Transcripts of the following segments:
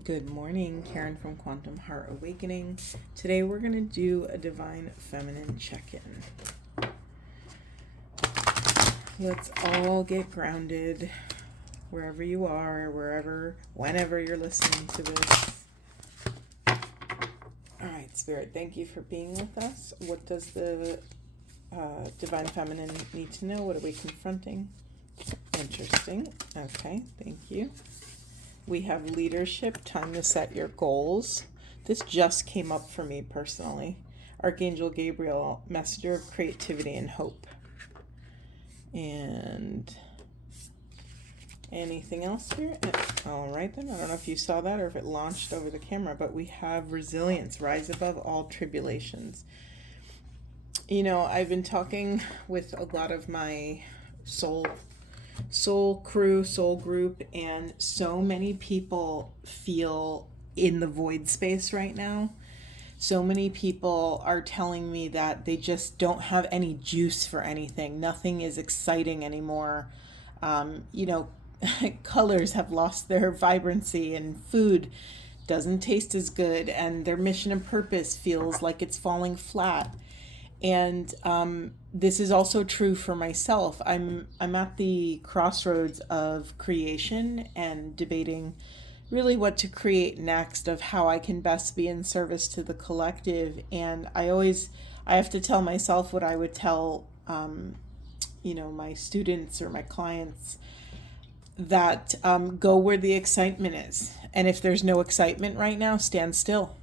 Good morning, Karen from Quantum Heart Awakening. Today we're going to do a Divine Feminine check-in. Let's all get grounded wherever you are, whenever you're listening to this. All right, Spirit, thank you for being with us. What does the Divine Feminine need to know? What are we confronting? Interesting. Okay, thank you. We have leadership, time to set your goals. This just came up for me personally. Archangel Gabriel, messenger of creativity and hope. And anything else here? All right then. I don't know if you saw that or if it launched over the camera, but we have resilience, rise above all tribulations. You know, I've been talking with a lot of my soul crew, soul group, and so many people feel in the void space right now. So many people are telling me that they just don't have any juice for anything. Nothing is exciting anymore. Colors have lost their vibrancy, and food doesn't taste as good, and their mission and purpose feels like it's falling flat. And this is also true for myself. I'm at the crossroads of creation and debating really what to create next, of how I can best be in service to the collective. And I have to tell myself what I would tell my students or my clients, that go where the excitement is. And if there's no excitement right now, stand still.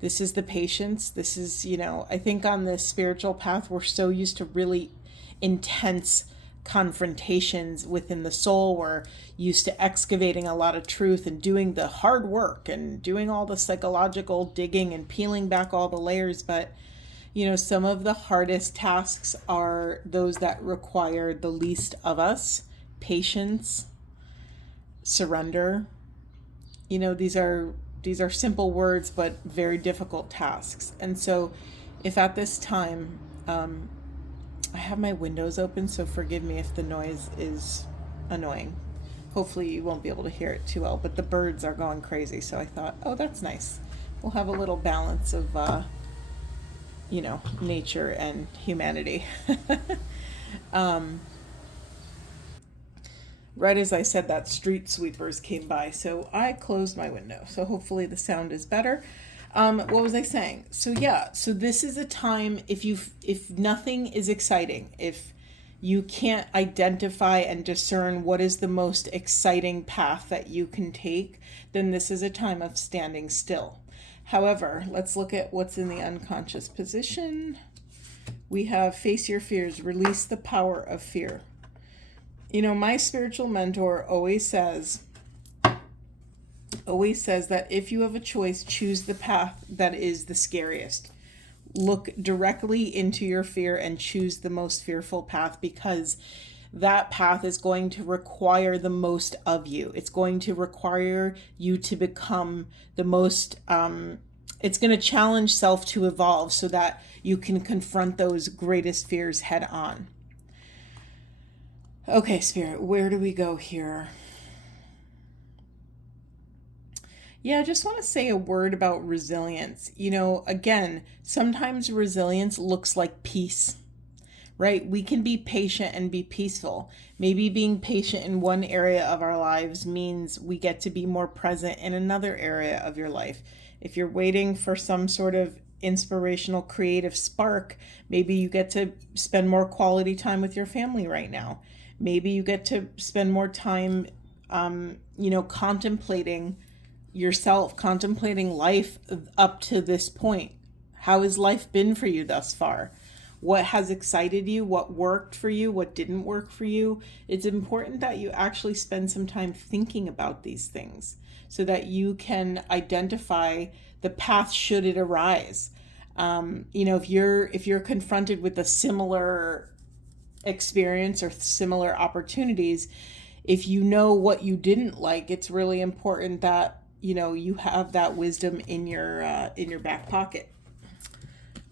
This is the patience. This is, I think on this spiritual path, we're so used to really intense confrontations within the soul. We're used to excavating a lot of truth and doing the hard work and doing all the psychological digging and peeling back all the layers. But, some of the hardest tasks are those that require the least of us: patience, surrender. These are simple words, but very difficult tasks. And so if at this time, I have my windows open, so forgive me if the noise is annoying. Hopefully you won't be able to hear it too well, but the birds are going crazy. So I thought, oh, that's nice. We'll have a little balance of, nature and humanity. Right as I said that, street sweepers came by, so I closed my window. So hopefully the sound is better. What was I saying? So this is a time, if nothing is exciting, if you can't identify and discern what is the most exciting path that you can take, then this is a time of standing still. However, let's look at what's in the unconscious position. We have face your fears, release the power of fear. My spiritual mentor always says that if you have a choice, choose the path that is the scariest. Look directly into your fear and choose the most fearful path, because that path is going to require the most of you. It's going to require you to become the most, it's going to challenge self to evolve so that you can confront those greatest fears head on. Okay, Spirit, where do we go here? Yeah, I just want to say a word about resilience. Again, sometimes resilience looks like peace, right? We can be patient and be peaceful. Maybe being patient in one area of our lives means we get to be more present in another area of your life. If you're waiting for some sort of inspirational creative spark, maybe you get to spend more quality time with your family right now. Maybe you get to spend more time, contemplating yourself, contemplating life up to this point. How has life been for you thus far? What has excited you? What worked for you? What didn't work for you? It's important that you actually spend some time thinking about these things so that you can identify the path should it arise. If you're confronted with a similar experience or similar opportunities, if you know what you didn't like, it's really important that you have that wisdom in your back pocket.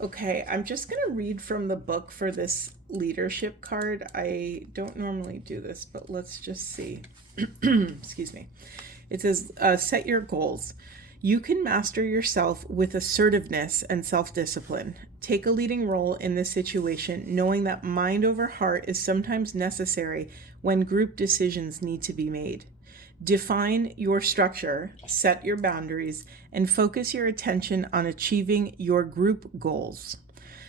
Okay, I'm just going to read from the book for this leadership card. I don't normally do this, but let's just see. Excuse me. It says, set your goals. You can master yourself with assertiveness and self-discipline. Take a leading role in this situation, knowing that mind over heart is sometimes necessary when group decisions need to be made. Define your structure, set your boundaries, and focus your attention on achieving your group goals.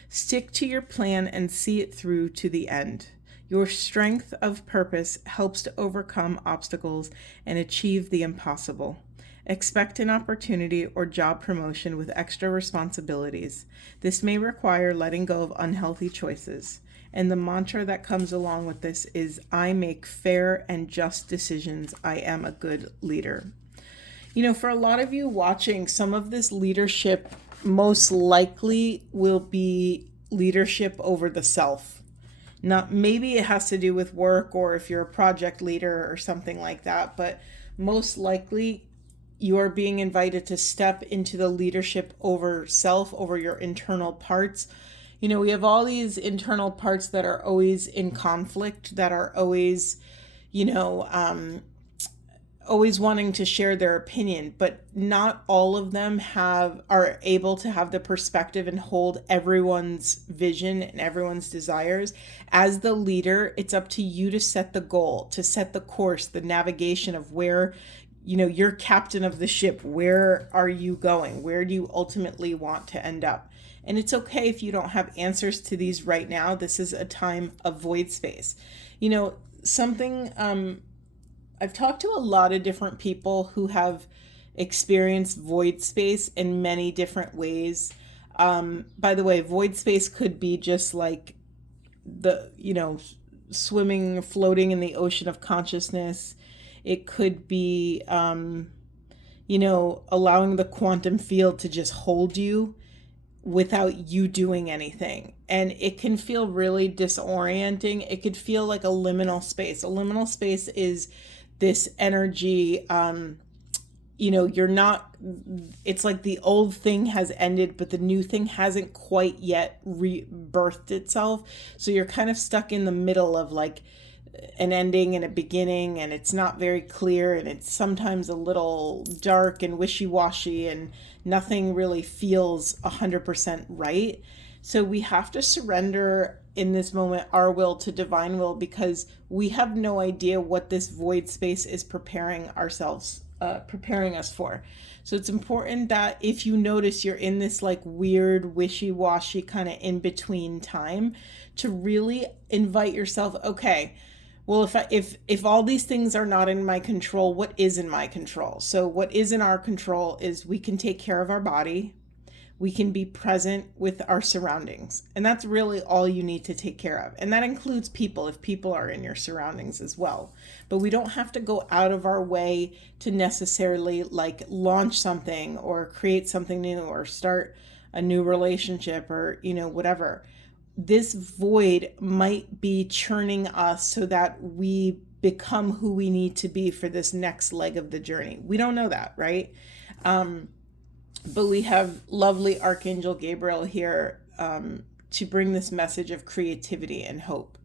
Stick to your plan and see it through to the end. Your strength of purpose helps to overcome obstacles and achieve the impossible. Expect an opportunity or job promotion with extra responsibilities. This may require letting go of unhealthy choices. And the mantra that comes along with this is, I make fair and just decisions. I am a good leader. You know, for a lot of you watching, some of this leadership most likely will be leadership over the self. Not, maybe it has to do with work, or if you're a project leader or something like that, but most likely you are being invited to step into the leadership over self, over your internal parts. You know, we have all these internal parts that are always in conflict, that are always, always wanting to share their opinion, but not all of them are able to have the perspective and hold everyone's vision and everyone's desires. As the leader, it's up to you to set the goal, to set the course, the navigation of where, you're captain of the ship. Where are you going? Where do you ultimately want to end up? And it's okay if you don't have answers to these right now. This is a time of void space. I've talked to a lot of different people who have experienced void space in many different ways. By the way, void space could be just like swimming, floating in the ocean of consciousness. It could be, allowing the quantum field to just hold you without you doing anything. And it can feel really disorienting. It could feel like a liminal space. A liminal space is this energy, it's like the old thing has ended, but the new thing hasn't quite yet rebirthed itself. So you're kind of stuck in the middle of like an ending and a beginning, and it's not very clear, and it's sometimes a little dark and wishy-washy, and nothing really feels 100% right. So we have to surrender in this moment our will to divine will, because we have no idea what this void space is preparing us for. So it's important that if you notice you're in this like weird wishy-washy kind of in-between time, to really invite yourself, okay, well, if all these things are not in my control, what is in my control? So what is in our control is we can take care of our body. We can be present with our surroundings. And that's really all you need to take care of. And that includes people, if people are in your surroundings as well. But we don't have to go out of our way to necessarily like launch something or create something new or start a new relationship or, whatever. This void might be churning us so that we become who we need to be for this next leg of the journey. We don't know that, right? But we have lovely Archangel Gabriel here to bring this message of creativity and hope.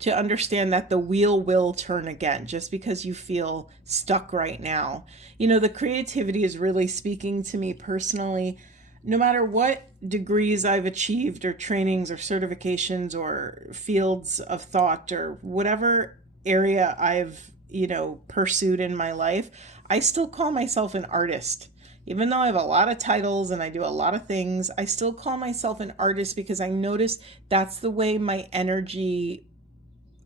To understand that the wheel will turn again, just because you feel stuck right now. The creativity is really speaking to me personally. No matter what degrees I've achieved or trainings or certifications or fields of thought or whatever area I've, pursued in my life, I still call myself an artist. Even though I have a lot of titles and I do a lot of things, I still call myself an artist because I notice that's the way my energy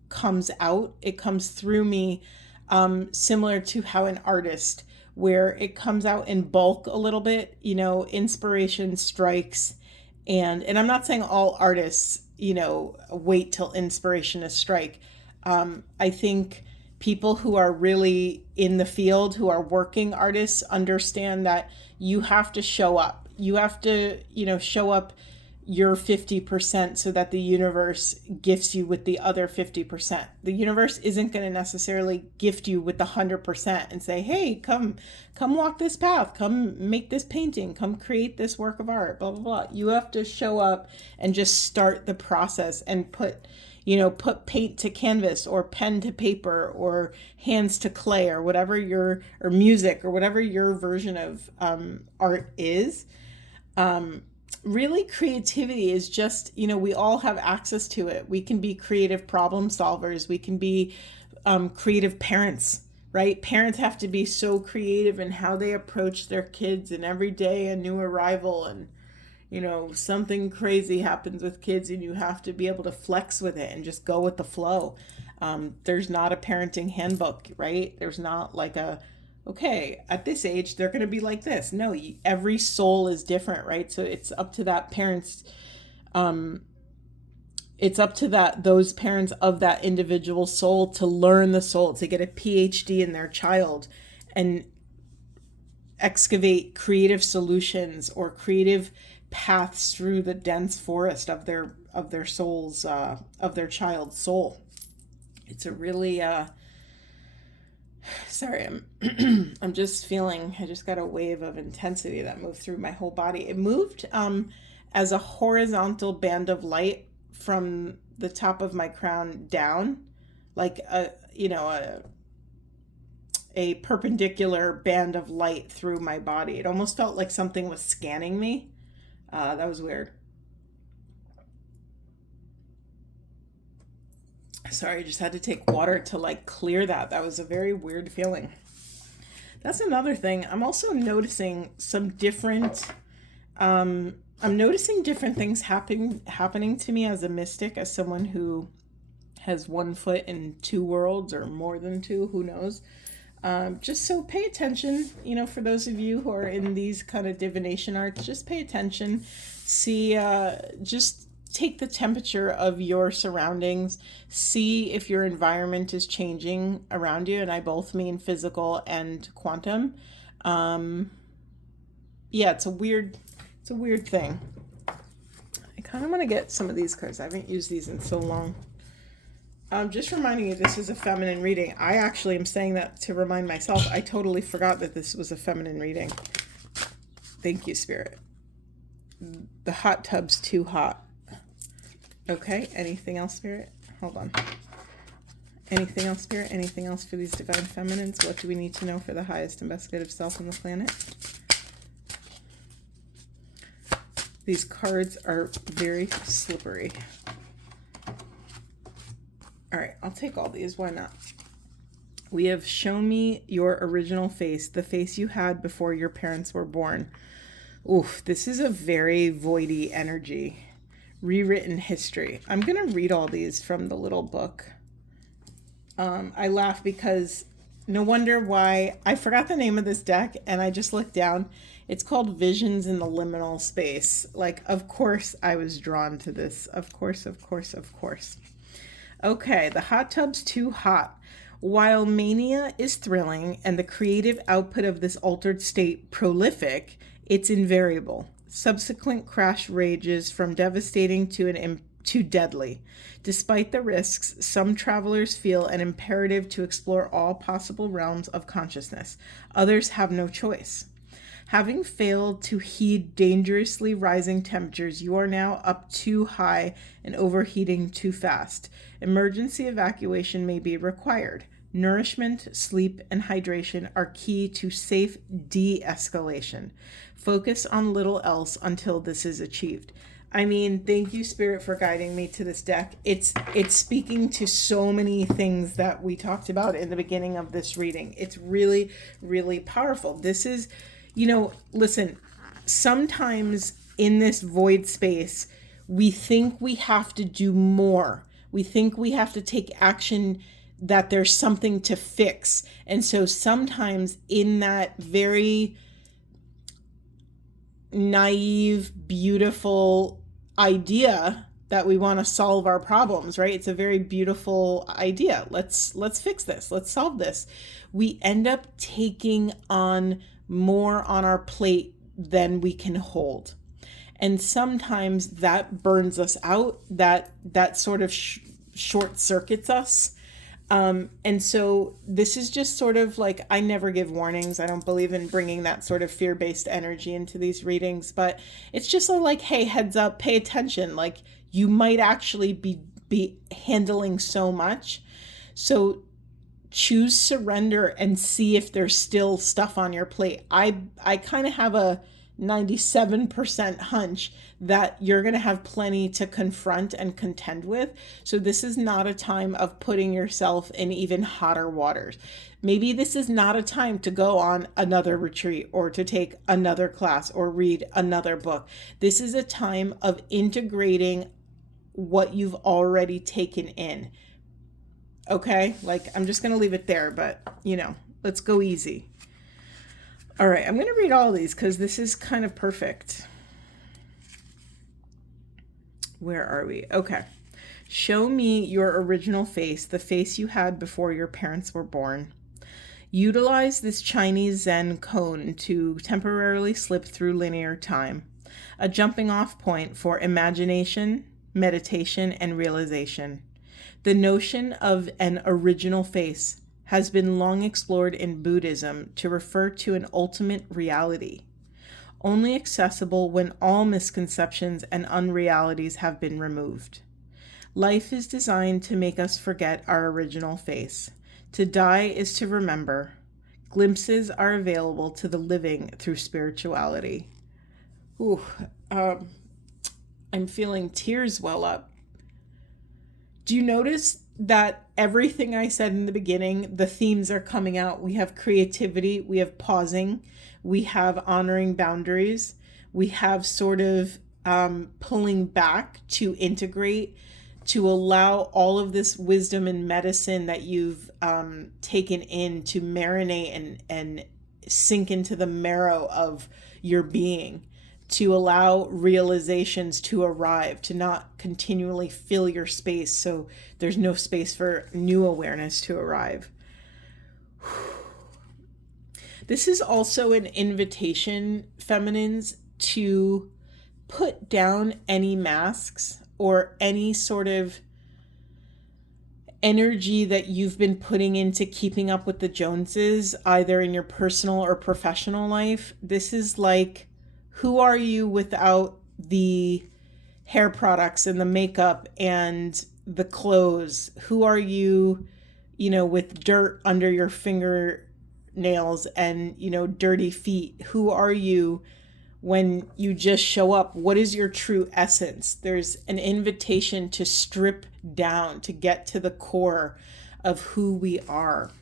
comes out. It comes through me, similar to how an artist, where it comes out in bulk a little bit, inspiration strikes. And I'm not saying all artists, wait till inspiration to strike. I think people who are really in the field, who are working artists, understand that you have to show up. You have to, show up your 50% so that the universe gifts you with the other 50%. The universe isn't going to necessarily gift you with the 100% and say, hey, come walk this path, come make this painting, come create this work of art, blah, blah, blah. You have to show up and just start the process and put, put paint to canvas or pen to paper or hands to clay or whatever or music or whatever your version of art is. Really, creativity is just, we all have access to it. We can be creative problem solvers. We can be creative parents, right? Parents have to be so creative in how they approach their kids, and every day a new arrival, and something crazy happens with kids and you have to be able to flex with it and just go with the flow. There's not a parenting handbook, right? There's not like okay, at this age, they're going to be like this. No, every soul is different, right? So it's up to that parents, it's up to those parents of that individual soul to learn the soul, to get a PhD in their child and excavate creative solutions or creative paths through the dense forest of their soul's of their child's soul. It's a really sorry, I'm just feeling, I just got a wave of intensity that moved through my whole body. It moved as a horizontal band of light from the top of my crown down, like a perpendicular band of light through my body. It almost felt like something was scanning me. That was weird. Sorry, I just had to take water to clear that. That was a very weird feeling. That's another thing. I'm also noticing some different, I'm noticing different things happening to me as a mystic, as someone who has one foot in two worlds or more than two, who knows. Just so pay attention, for those of you who are in these kind of divination arts, just pay attention, see, just take the temperature of your surroundings, see if your environment is changing around you. And I both mean physical and quantum. It's a weird thing. I kind of want to get some of these cards. I haven't used these in so long. Just reminding you, this is a feminine reading. I actually am saying that to remind myself. I totally forgot that this was a feminine reading. Thank you, Spirit. The hot tub's too hot. Okay, anything else, Spirit? Hold on. Anything else, Spirit? Anything else for these divine feminines? What do we need to know for the highest and best good of self on the planet? These cards are very slippery. All right, I'll take all these. Why not? We have shown me your original face, the face you had before your parents were born. Oof, this is a very voidy energy. Rewritten history. I'm going to read all these from the little book. I laugh because no wonder why I forgot the name of this deck, and I just looked down. It's called Visions in the Liminal Space. Of course I was drawn to this. Of course. Okay, the hot tub's too hot. While mania is thrilling and the creative output of this altered state prolific, it's invariable. Subsequent crash ranges from devastating to deadly. Despite the risks, some travelers feel an imperative to explore all possible realms of consciousness. Others have no choice. Having failed to heed dangerously rising temperatures, you are now up too high and overheating too fast. Emergency evacuation may be required. Nourishment, sleep, and hydration are key to safe de-escalation. Focus on little else until this is achieved. I mean, thank you, Spirit, for guiding me to this deck. It's speaking to so many things that we talked about in the beginning of this reading. It's really, really powerful. This is, listen, sometimes in this void space, we think we have to do more. We think we have to take action, that there's something to fix. And so sometimes in that very naive, beautiful idea that we want to solve our problems, right? It's a very beautiful idea. Let's fix this. Let's solve this. We end up taking on more on our plate than we can hold. And sometimes that burns us out, that sort of short circuits us. And so this is just sort of I never give warnings. I don't believe in bringing that sort of fear-based energy into these readings, but it's just hey, heads up, pay attention. You might actually be be handling so much. So choose surrender and see if there's still stuff on your plate. I kind of have a 97% hunch that you're going to have plenty to confront and contend with. So this is not a time of putting yourself in even hotter waters. Maybe this is not a time to go on another retreat or to take another class or read another book. This is a time of integrating what you've already taken in. Okay, like I'm just going to leave it there, but let's go easy. All right, I'm going to read all these because this is kind of perfect. Where are we? Okay. Show me your original face, the face you had before your parents were born. Utilize this Chinese Zen cone to temporarily slip through linear time, a jumping off point for imagination, meditation, and realization. The notion of an original face has been long explored in Buddhism to refer to an ultimate reality, only accessible when all misconceptions and unrealities have been removed. Life is designed to make us forget our original face. To die is to remember. Glimpses are available to the living through spirituality. Ooh, I'm feeling tears well up. Do you notice that everything I said in the beginning, the themes are coming out? We have creativity, we have pausing, we have honoring boundaries, we have sort of pulling back to integrate, to allow all of this wisdom and medicine that you've taken in to marinate and sink into the marrow of your being, to allow realizations to arrive, to not continually fill your space so there's no space for new awareness to arrive. This is also an invitation, feminines, to put down any masks or any sort of energy that you've been putting into keeping up with the Joneses, either in your personal or professional life. This is like, who are you without the hair products and the makeup and the clothes? Who are you, with dirt under your fingernails and, dirty feet? Who are you when you just show up? What is your true essence? There's an invitation to strip down, to get to the core of who we are.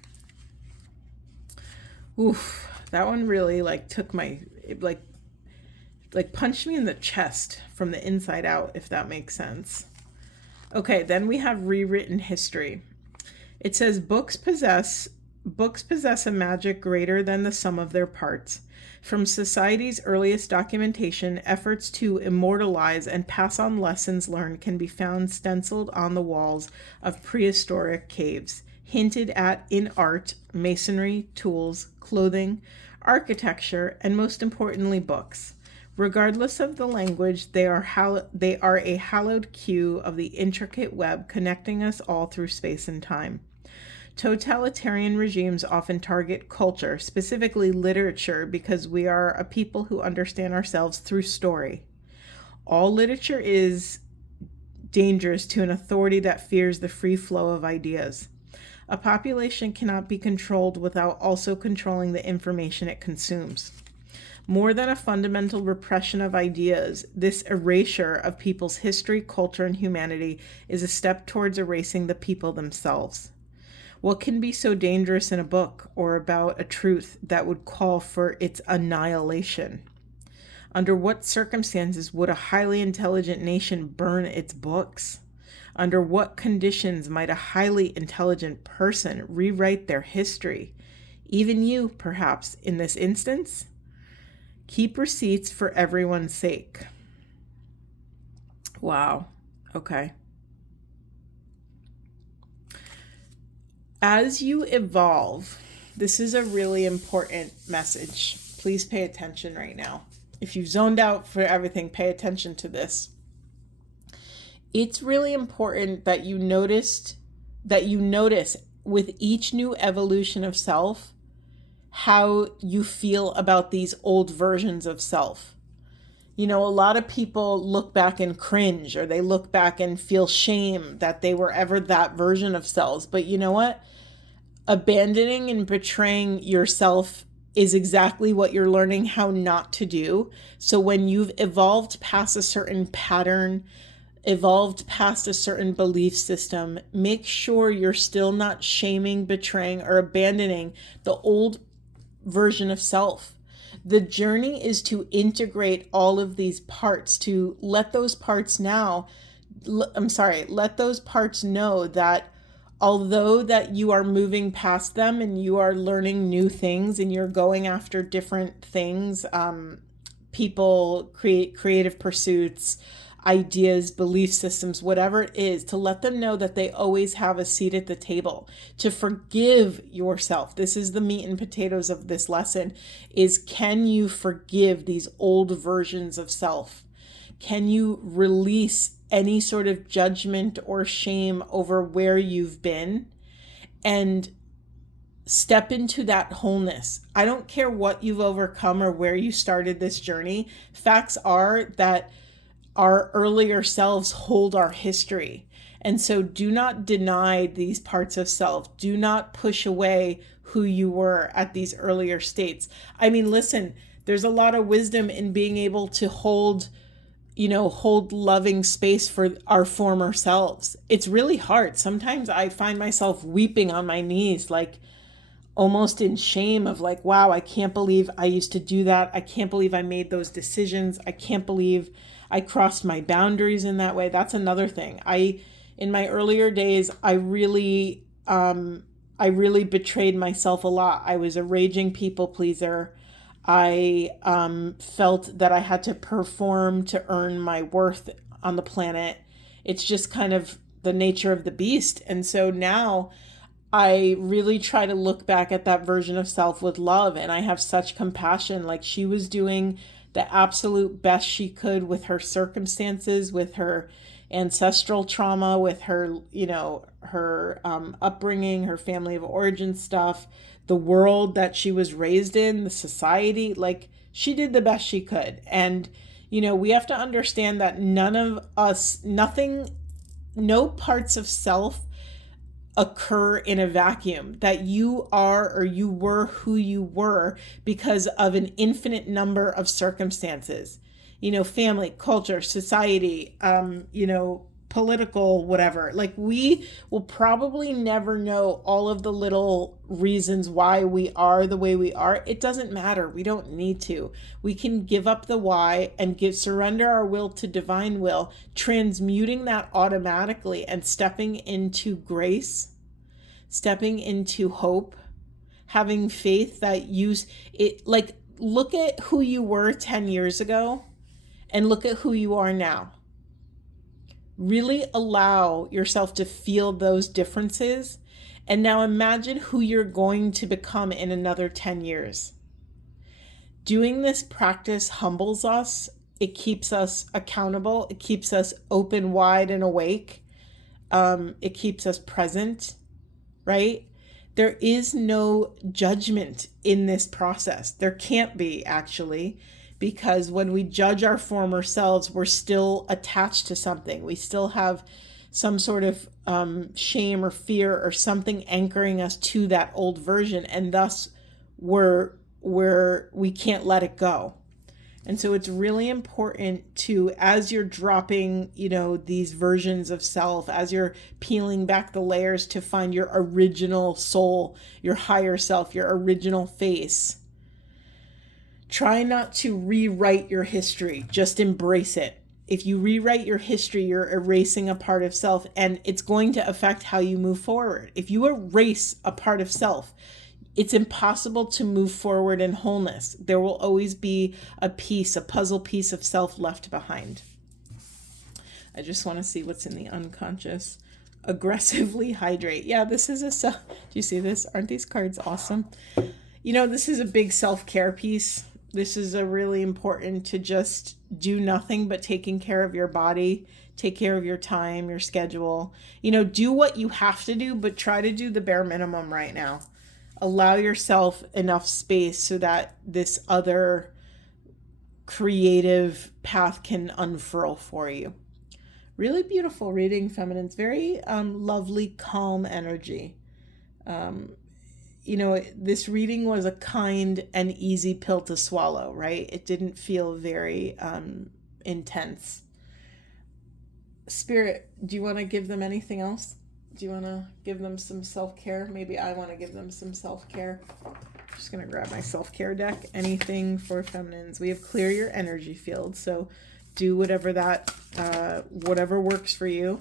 Oof, that one really took my, punched me in the chest from the inside out, if that makes sense. Okay, then we have rewritten history. It says books possess a magic greater than the sum of their parts. From society's earliest documentation, efforts to immortalize and pass on lessons learned can be found stenciled on the walls of prehistoric caves, hinted at in art, masonry, tools, clothing, architecture, and most importantly, books. Regardless of the language, they are a hallowed cue of the intricate web connecting us all through space and time. Totalitarian regimes often target culture, specifically literature, because we are a people who understand ourselves through story. All literature is dangerous to an authority that fears the free flow of ideas. A population cannot be controlled without also controlling the information it consumes. More than a fundamental repression of ideas, this erasure of people's history, culture, and humanity is a step towards erasing the people themselves. What can be so dangerous in a book or about a truth that would call for its annihilation? Under what circumstances would a highly intelligent nation burn its books? Under what conditions might a highly intelligent person rewrite their history? Even you, perhaps, in this instance? Keep receipts for everyone's sake. Wow. Okay. As you evolve, this is a really important message. Please pay attention right now. If you've zoned out for everything, pay attention to this. It's really important that you notice with each new evolution of self how you feel about these old versions of self. You know, a lot of people look back and cringe, or they look back and feel shame that they were ever that version of selves. But you know what? Abandoning and betraying yourself is exactly what you're learning how not to do. So when you've evolved past a certain pattern, evolved past a certain belief system, make sure you're still not shaming, betraying, or abandoning the old version of self. The journey is to integrate all of these parts, to let those parts let those parts know that although that you are moving past them and you are learning new things and you're going after different things, people, creative pursuits, ideas, belief systems, whatever it is, to let them know that they always have a seat at the table, to forgive yourself. This is the meat and potatoes of this lesson, is can you forgive these old versions of self? Can you release any sort of judgment or shame over where you've been and step into that wholeness? I don't care what you've overcome or where you started this journey. Facts are that our earlier selves hold our history. And so do not deny these parts of self. Do not push away who you were at these earlier states. I mean, listen, there's a lot of wisdom in being able to hold loving space for our former selves. It's really hard. Sometimes I find myself weeping on my knees, like almost in shame of like, wow, I can't believe I used to do that. I can't believe I made those decisions. I can't believe I crossed my boundaries in that way. That's another thing. In my earlier days, I really betrayed myself a lot. I was a raging people pleaser. I felt that I had to perform to earn my worth on the planet. It's just kind of the nature of the beast. And so now I really try to look back at that version of self with love, and I have such compassion. Like, she was doing the absolute best she could with her circumstances, with her ancestral trauma, with her, her upbringing, her family of origin stuff, the world that she was raised in, the society. Like, she did the best she could. And, we have to understand that no parts of self occur in a vacuum, that you are or you were who you were because of an infinite number of circumstances, family, culture, society, political, whatever. Like, we will probably never know all of the little reasons why we are the way we are. It doesn't matter. We don't need to. We can give up the why and surrender our will to divine will, transmuting that automatically and stepping into grace, stepping into hope, having faith that look at who you were 10 years ago and look at who you are now. Really allow yourself to feel those differences. And now imagine who you're going to become in another 10 years. Doing this practice humbles us. It keeps us accountable. It keeps us open, wide, and awake. It keeps us present, right? There is no judgment in this process. There can't be, actually. Because when we judge our former selves, we're still attached to something. We still have some sort of shame or fear or something anchoring us to that old version, and thus we can't let it go. And so it's really important to, as you're dropping, these versions of self, as you're peeling back the layers to find your original soul, your higher self, your original face. Try not to rewrite your history. Just embrace it. If you rewrite your history, you're erasing a part of self, and it's going to affect how you move forward. If you erase a part of self, it's impossible to move forward in wholeness. There will always be a puzzle piece of self left behind. I just want to see what's in the unconscious. Aggressively hydrate. Yeah, this is do you see this? Aren't these cards awesome? This is a big self-care piece. This is a really important to just do nothing but taking care of your body, take care of your time, your schedule. Do what you have to do, but try to do the bare minimum right now. Allow yourself enough space so that this other creative path can unfurl for you. Really beautiful reading, feminines. Very lovely, calm energy. This reading was a kind and easy pill to swallow, right? It didn't feel very intense. Spirit, do you want to give them anything else? Do you want to give them some self-care? Maybe I want to give them some self-care. Just going to grab my self-care deck. Anything for feminines. We have clear your energy field, so do whatever works for you.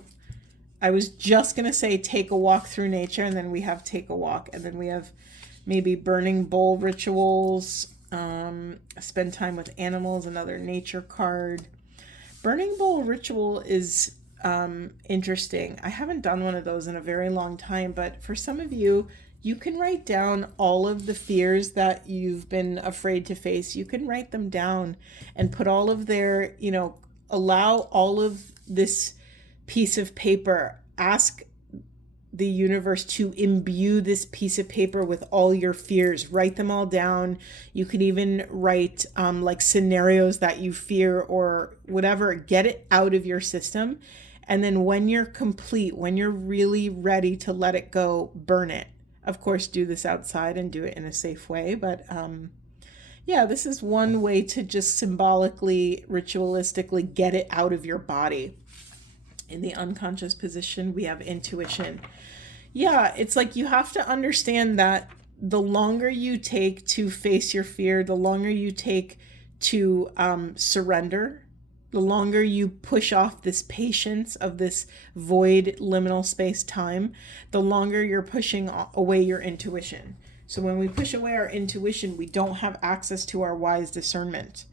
I was just going to say take a walk through nature, and then we have take a walk, and then we have maybe burning bowl rituals, spend time with animals, another nature card. Burning bowl ritual is interesting. I haven't done one of those in a very long time, but for some of you, you can write down all of the fears that you've been afraid to face. You can write them down and put all of their, allow all of this piece of paper. Ask the universe to imbue this piece of paper with all your fears. Write them all down. You can even write like scenarios that you fear or whatever. Get it out of your system. And then when you're complete, when you're really ready to let it go, burn it. Of course, do this outside and do it in a safe way. But this is one way to just symbolically, ritualistically get it out of your body. In the unconscious position, we have intuition. Yeah, it's like you have to understand that the longer you take to face your fear, the longer you take to surrender, the longer you push off this patience of this void liminal space time, the longer you're pushing away your intuition. So when we push away our intuition, we don't have access to our wise discernment.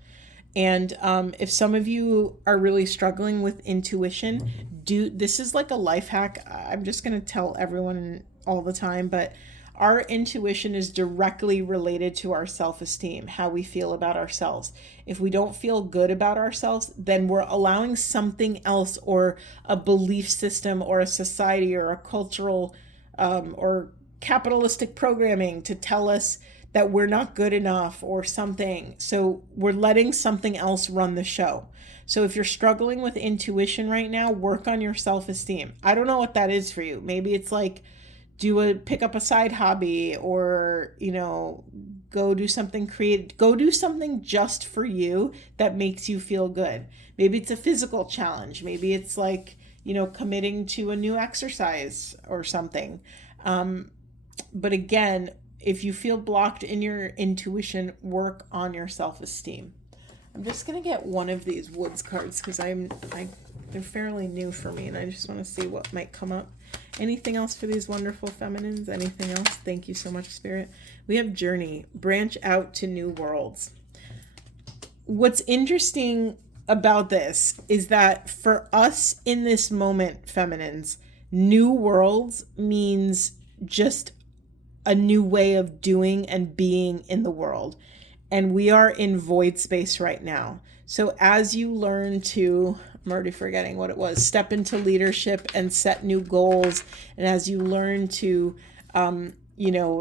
And if some of you are really struggling with intuition, this is like a life hack. I'm just going to tell everyone all the time, but our intuition is directly related to our self-esteem, how we feel about ourselves. If we don't feel good about ourselves, then we're allowing something else, or a belief system or a society or a cultural or capitalistic programming to tell us that we're not good enough or something. So we're letting something else run the show. So if you're struggling with intuition right now, work on your self-esteem. I don't know what that is for you. Maybe it's like pick up a side hobby, or, go do something creative. Go do something just for you that makes you feel good. Maybe it's a physical challenge. Maybe it's like, committing to a new exercise or something. But again, if you feel blocked in your intuition, work on your self-esteem. I'm just going to get one of these Woods cards because they're fairly new for me, and I just want to see what might come up. Anything else for these wonderful feminines? Anything else? Thank you so much, Spirit. We have Journey, branch out to new worlds. What's interesting about this is that for us in this moment, feminines, new worlds means just a new way of doing and being in the world. And we are in void space right now. So as you learn to, I'm already forgetting what it was, step into leadership and set new goals, and as you learn to,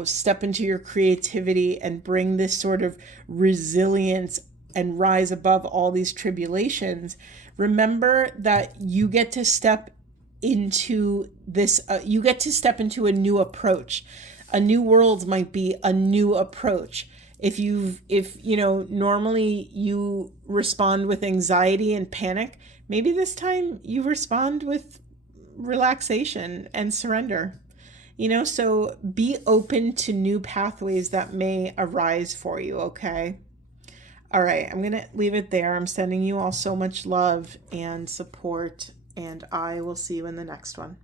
step into your creativity and bring this sort of resilience and rise above all these tribulations, remember that you get to step into this, you get to step into a new approach. A new world might be a new approach. If normally you respond with anxiety and panic, maybe this time you respond with relaxation and surrender. So be open to new pathways that may arise for you, okay? All right, I'm going to leave it there. I'm sending you all so much love and support, and I will see you in the next one.